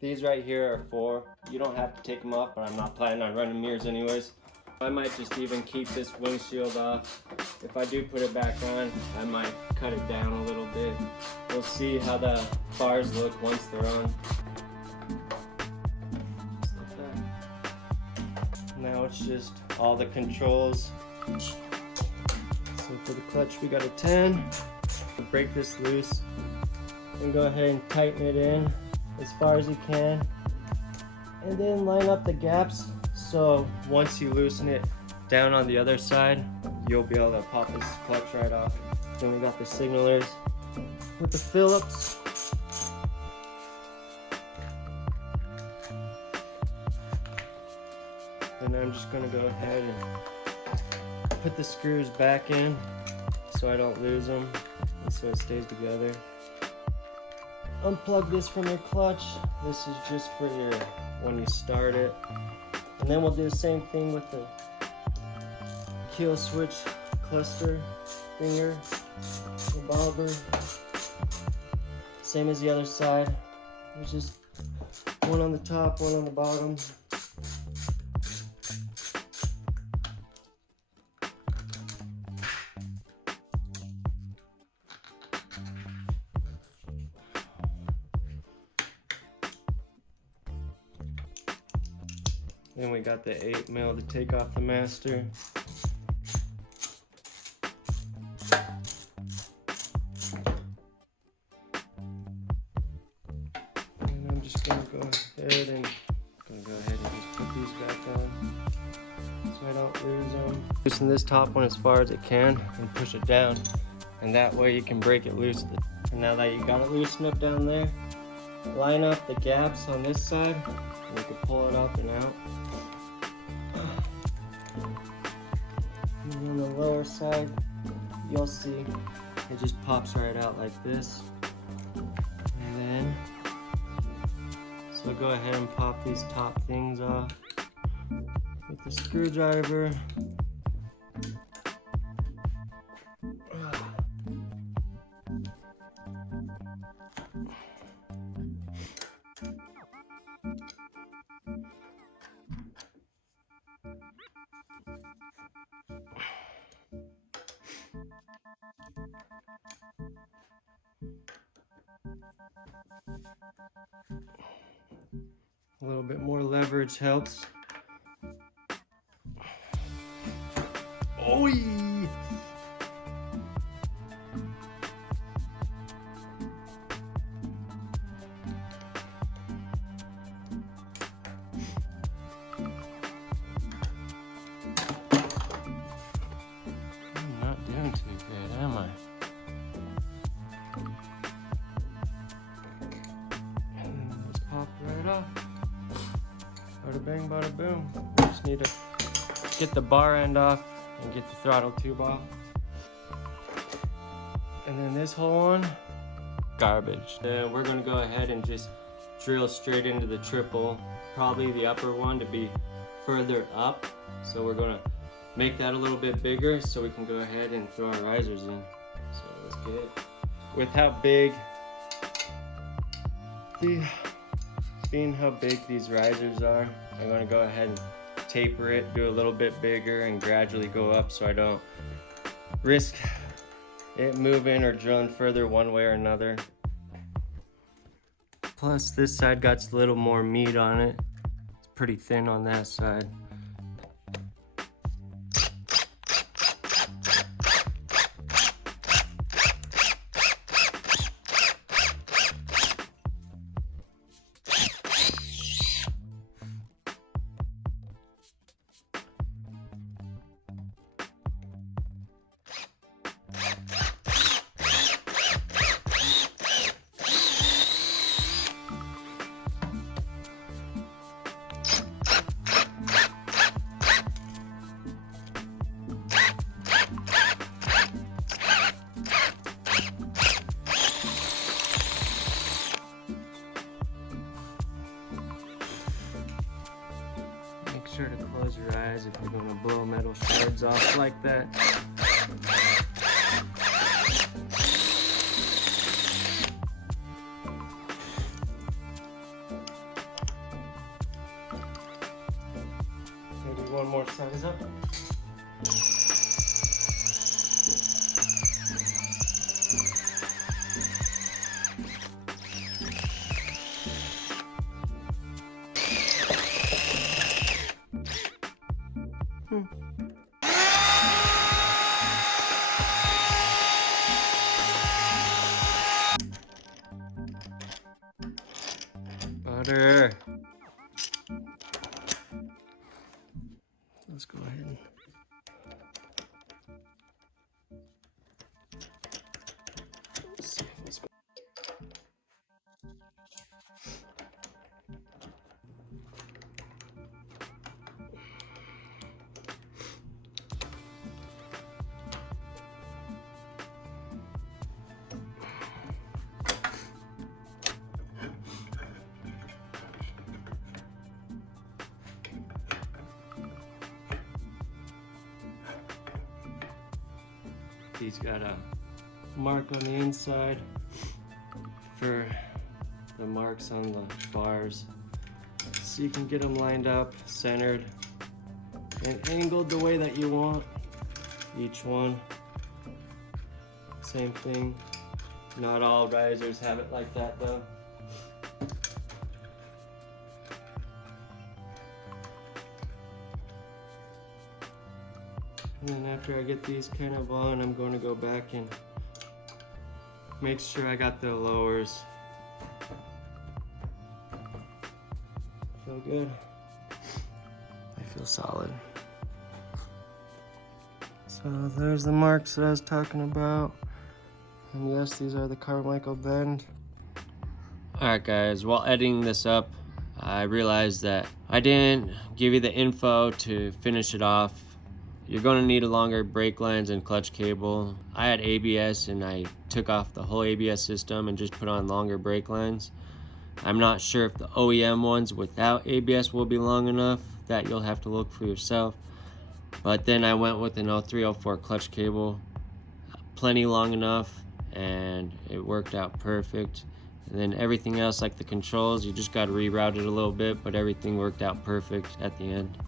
These right here are for, you don't have to take them off, but I'm not planning on running mirrors anyways. I might just even keep this windshield off. If I do put it back on, I might cut it down a little bit. We'll see how the bars look once they're on. Just like that. Now it's just all the controls. So for the clutch we got a 10. Break this loose and go ahead and tighten it in as far as you can, and then line up the gaps so once you loosen it down on the other side, you'll be able to pop this clutch right off. Then we got the signalers with the Phillips. And I'm just going to go ahead and put the screws back in so I don't lose them and so it stays together. Unplug this from your clutch. This is just for your when you start it. And then we'll do the same thing with the kill switch cluster finger, the bobber. Same as the other side. There's just one on the top, one on the bottom. Then we got the 8mm to take off the master. And I'm just gonna go ahead and just put these back on so I don't lose them. Loosen this top one as far as it can and push it down, and that way you can break it loose. And now that you got it loosened up down there, line up the gaps on this side and you can pull it up and out. And on the lower side, you'll see it just pops right out like this. And then, so go ahead and pop these top things off with the screwdriver. A little bit more leverage helps. Oi! I'm not doing too good, am I? And let's pop right off. Bada bang, bada boom. We just need to get the bar end off and get the throttle tube off. And then this whole one, garbage. Then we're gonna go ahead and just drill straight into the triple, probably the upper one to be further up. So we're gonna make that a little bit bigger so we can go ahead and throw our risers in. So let's get it. With how big being how big these risers are, I'm going to go ahead and taper it, do a little bit bigger and gradually go up so I don't risk it moving or drilling further one way or another. Plus this side got a little more meat on it. It's pretty thin on that side. Make sure to close your eyes if you're going to blow metal shards off like that. one more size up. Butter. Let's go ahead and see. Let's go. He's got a mark on the inside for the marks on the bars, so you can get them lined up, centered, and angled the way that you want each one. Same thing. Not all risers have it like that though. And then after I get these kind of on, I'm going to go back and make sure I got the lowers. Feel good. I feel solid. So there's the marks that I was talking about. And yes, these are the Carmichael bend. Alright guys, while editing this up, I realized that I didn't give you the info to finish it off. You're going to need a longer brake lines and clutch cable. I had ABS and I took off the whole ABS system and just put on longer brake lines. I'm not sure if the OEM ones without ABS will be long enough. That you'll have to look for yourself. But then I went with an 0304 clutch cable. Plenty long enough, and it worked out perfect. And then everything else, like the controls, you just got to reroute it a little bit, but everything worked out perfect at the end.